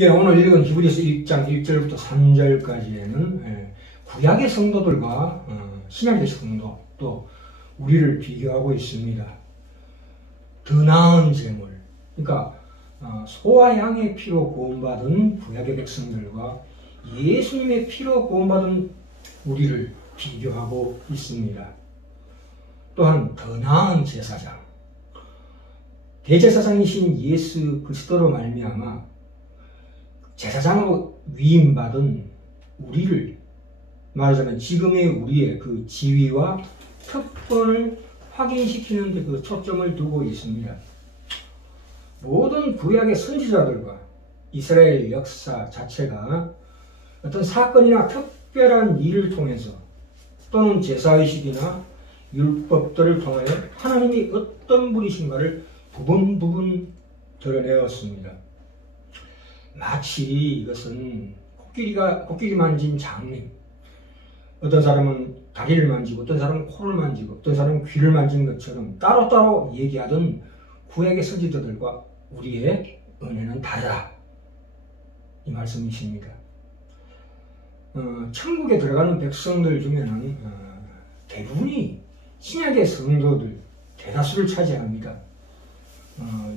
예, 오늘 읽은 히브리서 1장 1절부터 3절까지에는 구약의 성도들과 신약의 성도 또 우리를 비교하고 있습니다. 더 나은 제물, 그러니까 소와 양의 피로 구원받은 구약의 백성들과 예수님의 피로 구원받은 우리를 비교하고 있습니다. 또한 더 나은 제사장, 대제사장이신 예수 그리스도로 말미암아 제사장으로 위임받은 우리를, 말하자면 지금의 우리의 그 지위와 특권을 확인시키는 데 그 초점을 두고 있습니다. 모든 구약의 선지자들과 이스라엘 역사 자체가 어떤 사건이나 특별한 일을 통해서 또는 제사의식이나 율법들을 통하여 하나님이 어떤 분이신가를 부분 드러내었습니다. 마치 이것은 코끼리 만진 장님, 어떤 사람은 다리를 만지고 어떤 사람은 코를 만지고 어떤 사람은 귀를 만진 것처럼 따로따로 얘기하던 구약의 선지자들과 우리의 은혜는 다르다, 이 말씀이십니다. 천국에 들어가는 백성들 중에는 대부분이 신약의 성도들 대다수를 차지합니다.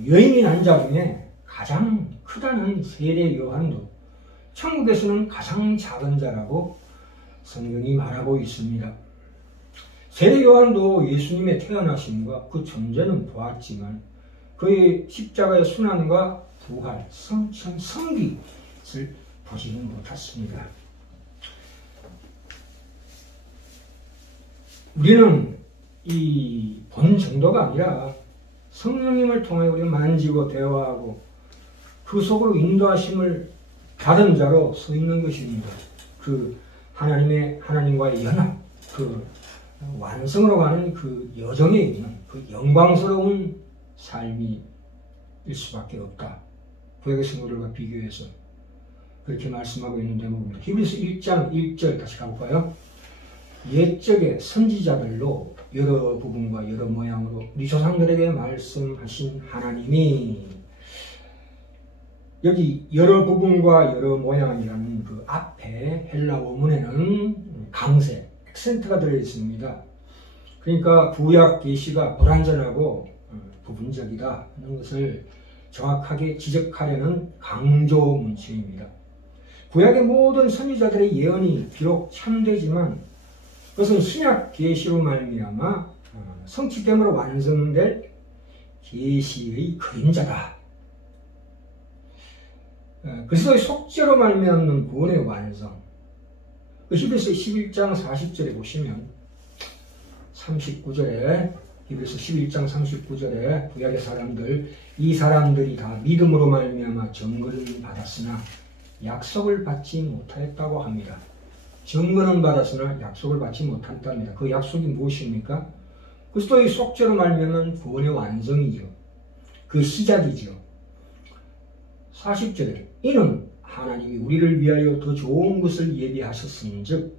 여인이 난 자 중에 가장 크다는 세례 요한도 천국에서는 가장 작은 자라고 성경이 말하고 있습니다. 세례 요한도 예수님의 태어나심과 그 존재는 보았지만 그의 십자가의 순환과 부활, 성천, 성기를 보지는 못했습니다. 우리는 이 본 정도가 아니라 성령님을 통해 우리가 만지고 대화하고 그 속으로 인도하심을 받은 자로 서 있는 것입니다. 그 하나님과의 연합, 그 완성으로 가는 그 여정에 있는 그 영광스러운 삶이 일 수밖에 없다. 구약의 성도들과 비교해서 그렇게 말씀하고 있는 대목입니다. 히브리서 1장 1절 다시 가볼까요? 옛적의 선지자들로 여러 부분과 여러 모양으로 우리 조상들에게 말씀하신 하나님이, 여기 여러 부분과 여러 모양이라는 그 앞에 헬라 원문에는 강세, 액센트가 들어있습니다. 그러니까 구약 계시가 불완전하고 부분적이다 하는 것을 정확하게 지적하려는 강조 문체입니다. 구약의 모든 선지자들의 예언이 비록 참되지만 그것은 신약 계시로 말미암아 성취됨으로 완성될 계시의 그림자다. 그리스도의 속죄로 말미암는 구원의 완성. 히브리서 11장 40절에 보시면 39절에 히브리서 11장 39절에 구약의 사람들, 이 사람들이 다 믿음으로 말미암아 정거를 받았으나 약속을 받지 못하였다고 합니다. 정거는 받았으나 약속을 받지 못한답니다. 그 약속이 무엇입니까? 그리스도의 속죄로 말미암은 구원의 완성이죠. 그 시작이죠. 40절에 이는 하나님이 우리를 위하여 더 좋은 것을 예비하셨은즉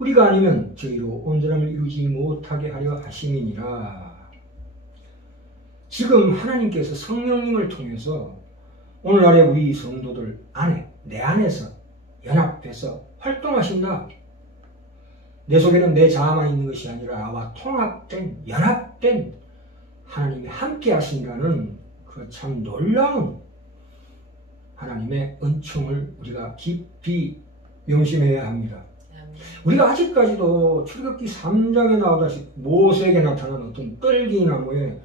우리가 아니면 저희로 온전함을 이루지 못하게 하려 하심이니라. 지금 하나님께서 성령님을 통해서 오늘날의 우리 성도들 안에, 내 안에서 연합해서 활동하신다. 내 속에는 내 자아만 있는 것이 아니라 나와 통합된, 연합된 하나님이 함께 하신다는 그 참 놀라운 하나님의 은총을 우리가 깊이 명심해야 합니다. 우리가 아직까지도 출애굽기 3장에 나오다시피 모세에게 나타난 어떤 떨기나무에,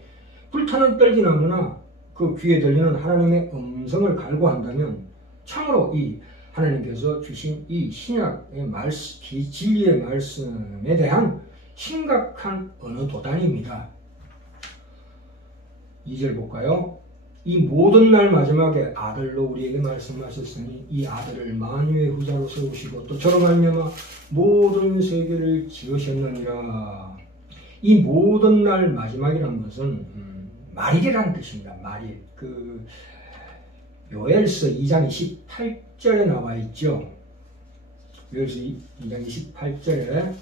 불타는 떨기나무나 그 귀에 들리는 하나님의 음성을 갈구한다면 참으로 이 하나님께서 주신 이 신약의 말씀, 진리의 말씀에 대한 심각한 어느 도단입니다. 2절 볼까요? 이 모든 날 마지막에 아들로 우리에게 말씀하셨으니 이 아들을 만유의 후자로 세우시고 또 저로 말미암아 모든 세계를 지으셨느니라. 이 모든 날 마지막이라는 것은 말일이라는 뜻입니다. 말일. 그 요엘서 2장 28절에 나와 있죠. 요엘서 2장 28절에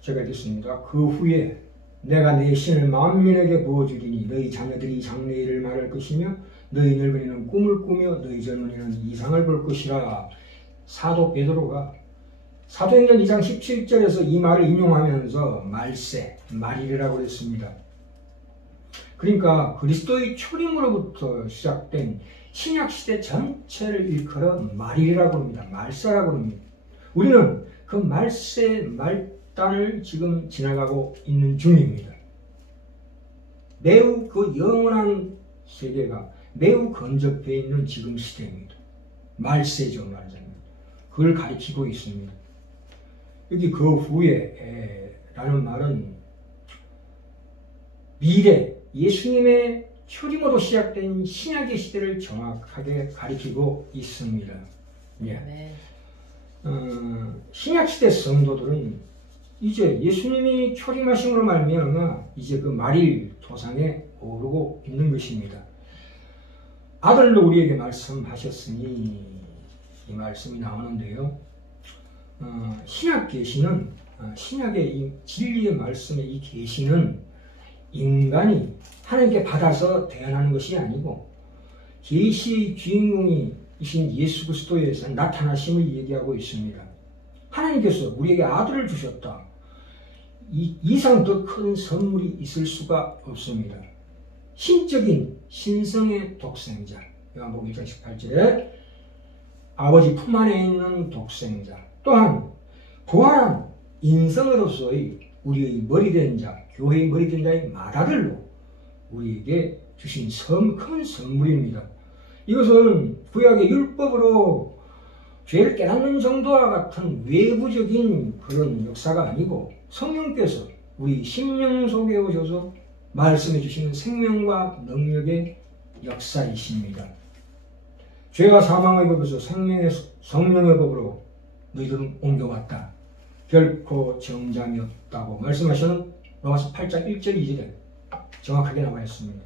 제가 읽겠습니다. 그 후에 내가 내 신을 만민에게 부어주리니 너희 자녀들이 장래일을 말할 것이며 너희 늙은이는 꿈을 꾸며 너희 젊은이는 이상을 볼 것이라. 사도 베드로가 사도행전 2장 17절에서 이 말을 인용하면서 말세, 말일이라고 했습니다. 그러니까 그리스도의 초림으로부터 시작된 신약시대 전체를 일컬어 말일이라고 합니다. 말세라고 합니다. 우리는 그 말세, 말단을 지금 지나가고 있는 중입니다. 매우 그 영원한 세계가 매우 근접해 있는 지금 시대입니다. 말세죠, 말하자면. 그걸 가리키고 있습니다. 여기 그 후에 라는 말은 미래, 예수님의 초림으로 시작된 신약의 시대를 정확하게 가리키고 있습니다. 예. 네. 신약시대 성도들은 이제 예수님이 초림하심으로 말미암아 이제 그 말일 도상에 오르고 있는 것입니다. 아들로 우리에게 말씀하셨으니 이 말씀이 나오는데요. 신약 계시는 신약의 이 진리의 말씀의 이 계시는 인간이 하나님께 받아서 대언하는 것이 아니고 계시의 주인공이신 예수 그리스도에서 나타나심을 얘기하고 있습니다. 하나님께서 우리에게 아들을 주셨다. 이 이상 더 큰 선물이 있을 수가 없습니다. 신적인 신성의 독생자. 요한복음 1장 18절에 아버지 품 안에 있는 독생자. 또한 부활한 인성으로서의 우리의 머리된 자, 교회의 머리된 자의 맏아들로 우리에게 주신 큰 선물입니다. 이것은 구약의 율법으로 죄를 깨닫는 정도와 같은 외부적인 그런 역사가 아니고 성령께서 우리 심령 속에 오셔서 말씀해 주시는 생명과 능력의 역사이십니다. 죄와 사망의 법에서 성령의 법으로 너희들은 옮겨왔다. 결코 정잠이 없다고 말씀하시는 로마서 8장 1절 2절에 정확하게 나와 있습니다.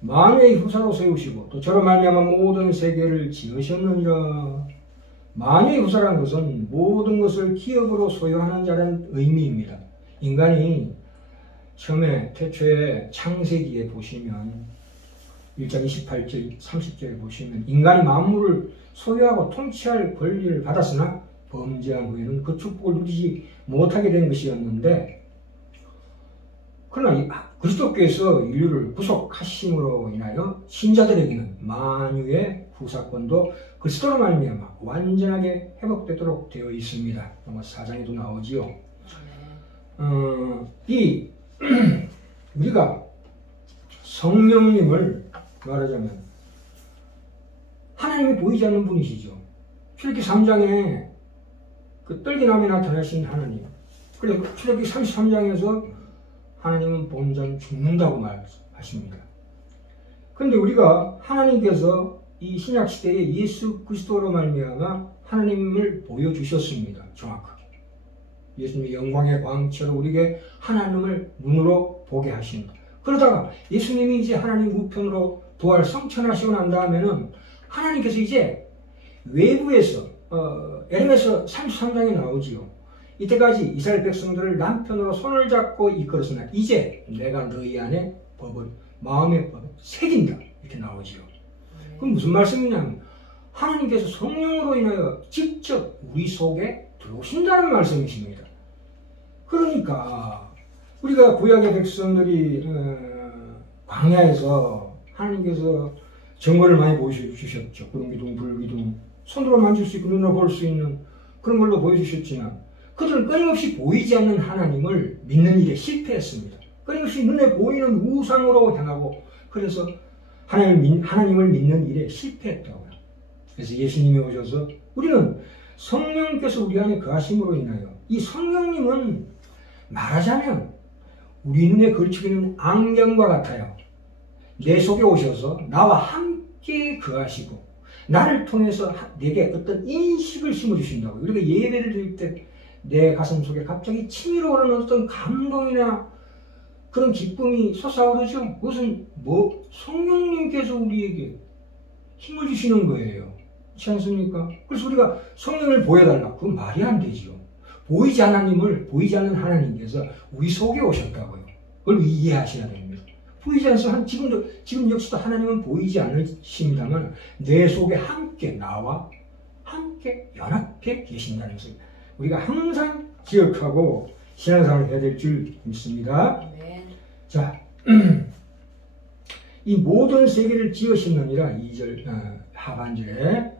만유의 후사로 세우시고 또 저로 말미암아 모든 세계를 지으셨느니라. 만유의 후사라는 것은 모든 것을 기업으로 소유하는 자라는 의미입니다. 인간이 처음에 태초에 창세기에 보시면 1장 28절 30절에 보시면 인간이 만물을 소유하고 통치할 권리를 받았으나 범죄한 후에는 그 축복을 누리지 못하게 된 것이었는데, 그러나 그리스도께서 인류를 구속하심으로 인하여 신자들에게는 만유의 후사권도 그리스도로 말미암아 완전하게 회복되도록 되어 있습니다. 아마 4장에도 나오지요. 우리가 성령님을 말하자면 하나님이 보이지 않는 분이시죠. 출애굽기 3장에 그 떨기나무에 나타나신 하나님. 그리고 출애굽기 33장에서 하나님은 본전 죽는다고 말하십니다. 그런데 우리가 하나님께서 이 신약 시대에 예수 그리스도로 말미암아 하나님을 보여주셨습니다. 정확하게. 예수님의 영광의 광채로 우리에게 하나님을 눈으로 보게 하십니다. 그러다가 예수님이 이제 하나님 우편으로 부활 성천하시고 난 다음에는 하나님께서 이제 외부에서 에레미야 33장에 나오지요. 이때까지 이스라엘 백성들을 남편으로 손을 잡고 이끌었으나 이제 내가 너희 안에 법을 마음의 법을 새긴다 이렇게 나오지요. 그럼 무슨 말씀이냐면 하나님께서 성령으로 인하여 직접 우리 속에 들어오신다는 말씀이십니다. 그러니까 우리가 구약의 백성들이 광야에서 하나님께서 증거를 많이 보여주셨죠. 구름기둥, 불기둥, 손으로 만질 수 있고 눈으로 볼 수 있는 그런 걸로 보여주셨지만 그들은 끊임없이 보이지 않는 하나님을 믿는 일에 실패했습니다. 끊임없이 눈에 보이는 우상으로 향하고 그래서 하나님을 믿는 일에 실패했다고요. 그래서 예수님이 오셔서 우리는 성령께서 우리 안에 거하심으로 인하여 이 성령님은 말하자면 우리 눈에 걸치고 있는 안경과 같아요. 내 속에 오셔서 나와 함께 거하시고 나를 통해서 내게 어떤 인식을 심어주신다고. 우리가 예배를 드릴 때 내 가슴 속에 갑자기 치밀어 오르는 어떤 감동이나 그런 기쁨이 솟아오르죠. 그것은 성령님께서 우리에게 힘을 주시는 거예요. 그렇지 않습니까? 그래서 우리가 성령을 보여달라. 그건 말이 안 되지요. 보이지 않는 하나님께서 우리 속에 오셨다고요. 그걸 이해하셔야 됩니다. 보이지 않습니다. 지금 역시도 하나님은 보이지 않으십니다만 내 속에 함께 나와 함께 연합해 계신다는 것을 우리가 항상 기억하고 신앙생활을 해야 될 줄 믿습니다. 아멘. 자, 이 모든 세계를 지으셨느니라 2절 하반절에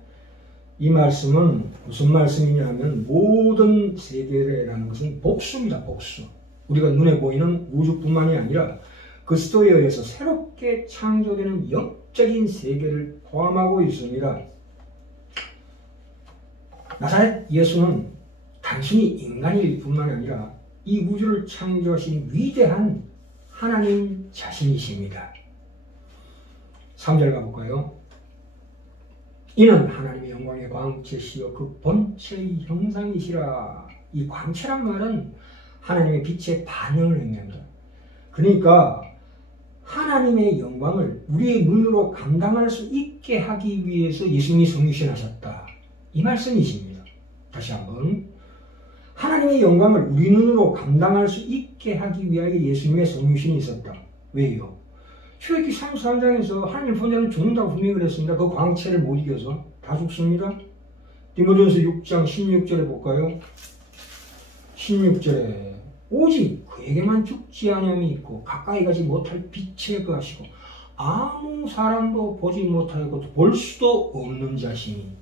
이 말씀은 무슨 말씀이냐 하면 모든 세계라는 것은 복수입니다. 복수. 우리가 눈에 보이는 우주뿐만이 아니라 그리스도에 의해서 새롭게 창조되는 영적인 세계를 포함하고 있습니다. 나사렛 예수는 단순히 인간일 뿐만 아니라 이 우주를 창조하신 위대한 하나님 자신이십니다. 3절 가볼까요? 이는 하나님의 영광의 광채시요 그 본체의 형상이시라. 이 광채란 말은 하나님의 빛의 반응을 의미합니다. 그러니까 하나님의 영광을 우리의 눈으로 감당할 수 있게 하기 위해서 예수님이 성육신하셨다. 이 말씀이십니다. 다시 한번 하나님의 영광을 우리 눈으로 감당할 수 있게 하기 위하여 예수님의 성육신이 있었다. 왜요? 출애굽기 33장에서 하나님 혼자는 죽는다고 분명히 그랬습니다. 그 광채를 못 이겨서 다 죽습니다. 디모데전서 6장 16절에 볼까요? 16절에 오직 그에게만 죽지 않음이 있고 가까이 가지 못할 빛의 것이고 아무 사람도 보지 못하고 볼 수도 없는 자신이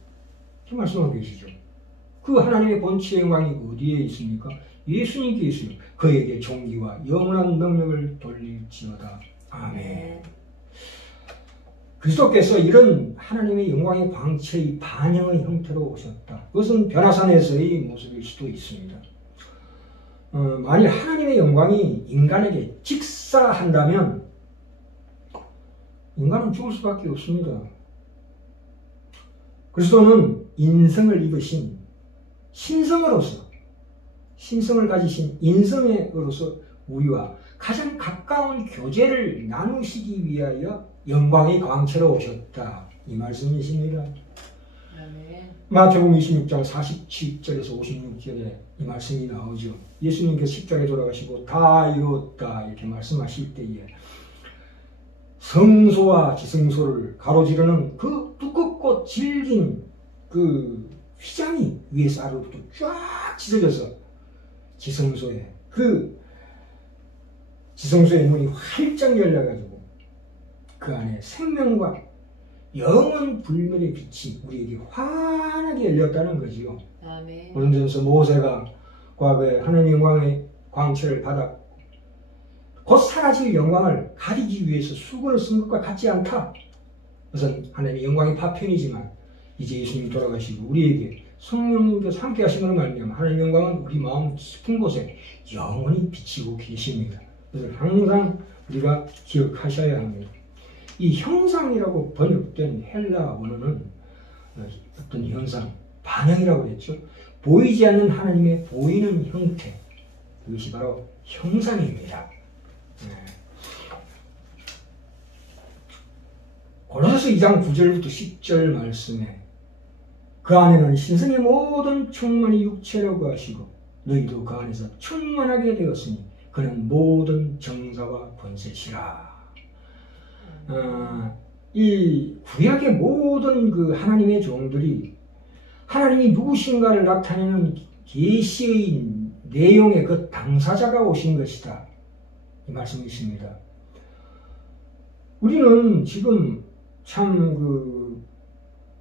그 말씀하고 계시죠. 그 하나님의 본체의 영광이 어디에 있습니까? 예수님께 있어요. 그에게 존귀와 영원한 능력을 돌릴지어다. 아멘. 그리스도께서 이런 하나님의 영광의 광채의 반영의 형태로 오셨다. 그것은 변화산에서의 모습일 수도 있습니다. 만일 하나님의 영광이 인간에게 직사한다면 인간은 죽을 수밖에 없습니다. 그리스도는 인성을 입으신 신성을 가지신 인성으로서 우리와 가장 가까운 교제를 나누시기 위하여 영광의 광채로 오셨다. 이 말씀이십니다. 아멘. 마태복음 26장 47절에서 56절에 이 말씀이 나오죠. 예수님께서 십자가에 돌아가시고 다 이루었다 이렇게 말씀하실 때에 성소와 지성소를 가로지르는 그 두껍고 질긴 그 휘장이 위에서 아래로부터 쫙 찢어져서 지성소의 문이 활짝 열려가지고 그 안에 생명과 영원 불멸의 빛이 우리에게 환하게 열렸다는 거지요. 아멘. 고린도전서 모세가 과거에 하나님의 영광의 광채를 받아 곧 사라질 영광을 가리기 위해서 수건을 쓴 것과 같지 않다. 그것은 하나님의 영광의 파편이지만 이제 예수님이 돌아가시고 우리에게 성령님께서 함께 하신 것을 말미암아 하나님의 영광은 우리 마음 깊은 곳에 영원히 비치고 계십니다. 그래서 항상 우리가 기억하셔야 합니다. 이 형상이라고 번역된 헬라 원어는 어떤 현상, 반응이라고 했죠. 보이지 않는 하나님의 보이는 형태, 그것이 바로 형상입니다. 고린도서 2장 9절부터 10절 말씀에 그 안에는 신성의 모든 충만이 육체로 거하시고 너희도 그 안에서 충만하게 되었으니 그는 모든 정사와 권세시라. 이 구약의 모든 그 하나님의 종들이 하나님이 누구신가를 나타내는 계시의 내용의 그 당사자가 오신 것이다. 이 말씀이 있습니다. 우리는 지금 참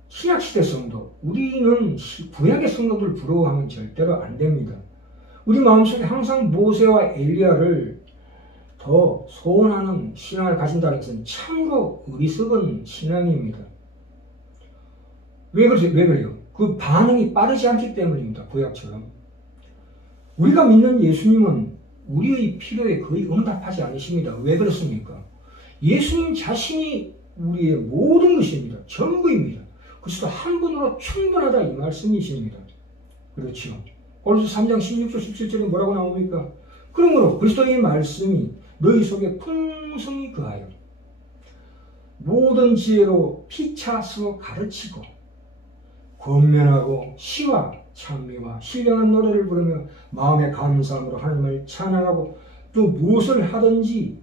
신약시대 성도, 우리는 구약의 성도들 부러워하면 절대로 안 됩니다. 우리 마음속에 항상 모세와 엘리야를 더 소원하는 신앙을 가진다는 것은 참으로 어리석은 신앙입니다. 왜 그래요? 그 반응이 빠르지 않기 때문입니다. 구약처럼. 우리가 믿는 예수님은 우리의 필요에 거의 응답하지 않으십니다. 왜 그렇습니까? 예수님 자신이 우리의 모든 것입니다. 전부입니다. 그리스도 한 분으로 충분하다 이 말씀이십니다. 그렇죠. 고린도서 3장 16절 17절에 뭐라고 나옵니까? 그러므로 그리스도의 말씀이 너희 속에 풍성히 거하여 모든 지혜로 피차서 가르치고 권면하고 시와 찬미와 신령한 노래를 부르며 마음의 감사함으로 하나님을 찬양하고 또 무엇을 하든지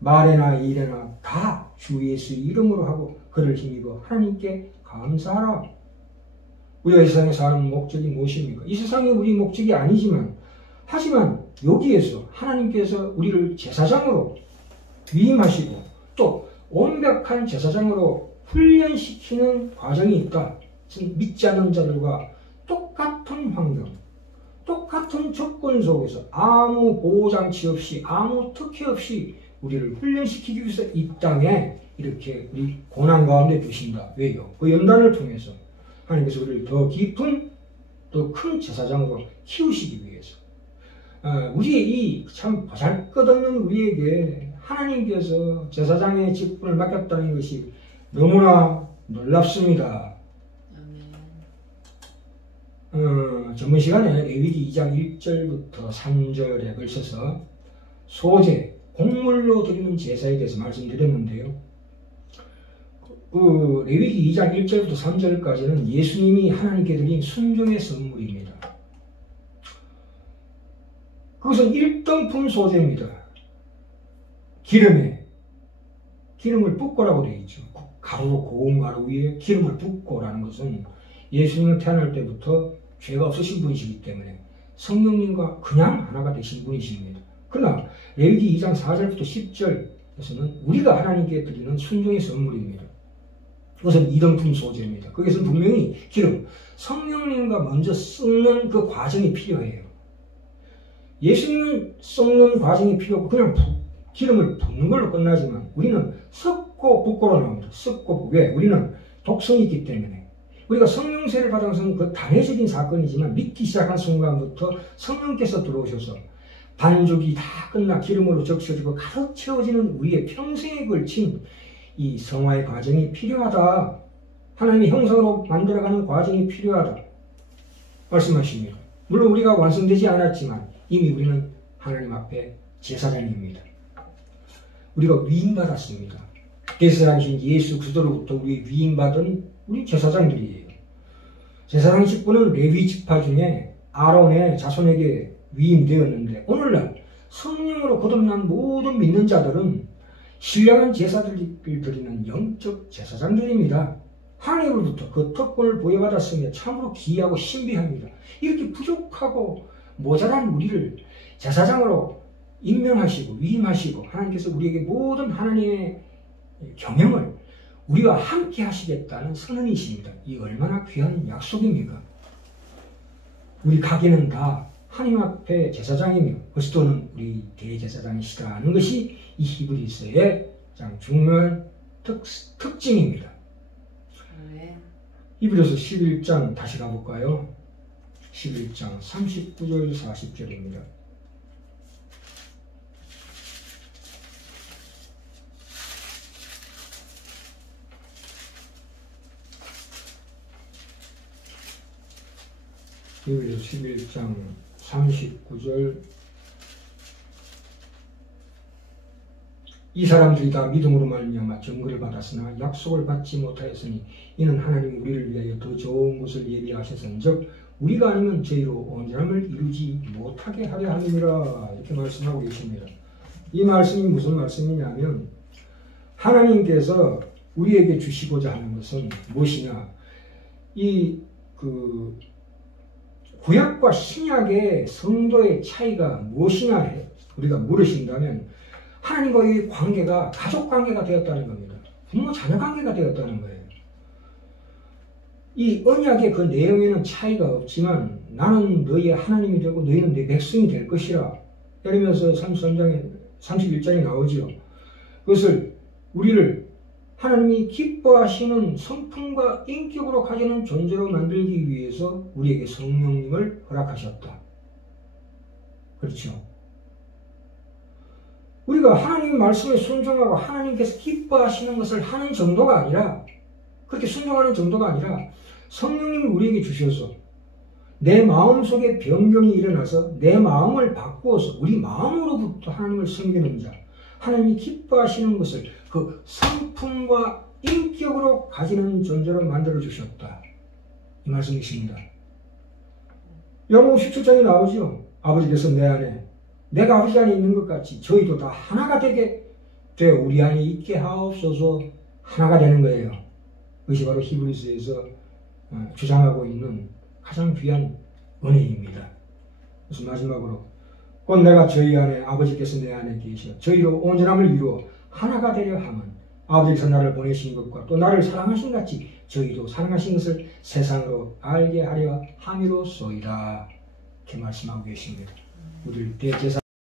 말에나 일에나 다 주 예수 이름으로 하고 그를 힘입어 하나님께 감사하라. 우리가 이 세상에 사는 목적이 무엇입니까? 이 세상이 우리 목적이 아니지만 하지만 여기에서 하나님께서 우리를 제사장으로 위임하시고 또 완벽한 제사장으로 훈련시키는 과정이 있다. 믿지 않는 자들과 똑같은 환경, 똑같은 조건 속에서 아무 보호장치 없이 아무 특혜 없이 우리를 훈련시키기 위해서 이 땅에 이렇게 우리 고난 가운데 두신다. 왜요? 그 연단을 통해서 하나님께서 우리를 더 깊은 더 큰 제사장으로 키우시기 위해서 우리의 이 참 보잘것없는 우리에게 하나님께서 제사장의 직분을 맡겼다는 것이 너무나 놀랍습니다. 전번 시간에 레위기 2장 1절부터 3절에 걸쳐서 소제, 곡물로 드리는 제사에 대해서 말씀드렸는데요. 그 레위기 2장 1절부터 3절까지는 예수님이 하나님께 드린 순종의 선물입니다. 그것은 1등품 소재입니다. 기름을 붓고라고 되어 있죠. 가루로 고운 가루 위에 기름을 붓고라는 것은 예수님은 태어날 때부터 죄가 없으신 분이시기 때문에 성령님과 그냥 하나가 되신 분이십니다. 그러나 레위기 2장 4절부터 10절에서는 우리가 하나님께 드리는 순종의 선물입니다. 그것은 2등품 소재입니다. 거기서는 분명히 기름, 성령님과 먼저 섞는 그 과정이 필요해요. 예수님은 섞는 과정이 필요하고 그냥 기름을 붓는 걸로 끝나지만 우리는 섞고 붓고로 나옵니다. 섞고 왜? 우리는 독성이 있기 때문에. 우리가 성령세를 받은 것은 그 단회적인 사건이지만 믿기 시작한 순간부터 성령께서 들어오셔서 반죽이 다 끝나 기름으로 적셔지고 가득 채워지는 우리의 평생에 걸친 이 성화의 과정이 필요하다. 하나님의 형상으로 만들어가는 과정이 필요하다. 말씀하십니다. 물론 우리가 완성되지 않았지만 이미 우리는 하나님 앞에 제사장입니다. 우리가 위임받았습니다. 대세상이신 예수 그리스도로부터 우리 위임받은 우리 제사장들이에요. 제사장 직분은 레위 지파 중에 아론의 자손에게 위임되었는데 오늘날 성령으로 거듭난 모든 믿는 자들은 신령한 제사들을 드리는 영적 제사장들입니다. 하나님으로부터 그 특권을 부여받았으며 참으로 귀하고 신비합니다. 이렇게 부족하고 모자란 우리를 제사장으로 임명하시고 위임하시고 하나님께서 우리에게 모든 하나님의 경영을 우리와 함께 하시겠다는 선언이십니다. 이 얼마나 귀한 약속입니까? 우리 가게는 다 하나님 앞에 제사장이며 그리스도는 우리 대제사장이시다는 것이 이 히브리서의 가장 중요한 특징입니다. 히브리서 11장 다시 가볼까요? 11장 39절 40절입니다. 히브리서 11장 39절 이 사람들이 다 믿음으로 말미암아 증거를 받았으나 약속을 받지 못하였으니 이는 하나님이 우리를 위하여 더 좋은 것을 예비하셨은즉 우리가 아니면 저희로 온전함을 이루지 못하게 하려 함이니라 이렇게 말씀하고 계십니다. 이 말씀이 무슨 말씀이냐면 하나님께서 우리에게 주시고자 하는 것은 무엇이냐 구약과 신약의 성도의 차이가 무엇이냐 우리가 물으신다면 하나님과의 관계가 가족 관계가 되었다는 겁니다. 부모 자녀 관계가 되었다는 거예요. 이 언약의 그 내용에는 차이가 없지만 나는 너희의 하나님이 되고 너희는 내 백성이 될 것이라 이러면서 31장에 나오죠. 그것을 우리를 하나님이 기뻐하시는 성품과 인격으로 가지는 존재로 만들기 위해서 우리에게 성령님을 허락하셨다. 그렇죠. 우리가 하나님 말씀에 순종하고 하나님께서 기뻐하시는 것을 하는 정도가 아니라 그렇게 순종하는 정도가 아니라 성령님을 우리에게 주셔서 내 마음속에 변경이 일어나서 내 마음을 바꾸어서 우리 마음으로부터 하나님을 섬기는 자 하나님이 기뻐하시는 것을 그 성품과 인격으로 가지는 존재로 만들어 주셨다. 이 말씀이십니다. 요한복음 17장에 나오죠. 아버지께서 내 안에 내가 아버지 안에 있는 것 같이 저희도 다 하나가 되게 되 우리 안에 있게 하옵소서 하나가 되는 거예요. 그것이 바로 히브리서에서 주장하고 있는 가장 귀한 은혜입니다. 그래서 마지막으로 곧 내가 저희 안에 아버지께서 내 안에 계셔 저희로 온전함을 이루어 하나가 되려 함은 아버지께서 나를 보내신 것과 또 나를 사랑하신 같이 저희도 사랑하신 것을 세상으로 알게 하려 함이로소이다. 이렇게 말씀하고 계십니다. 우리 대제사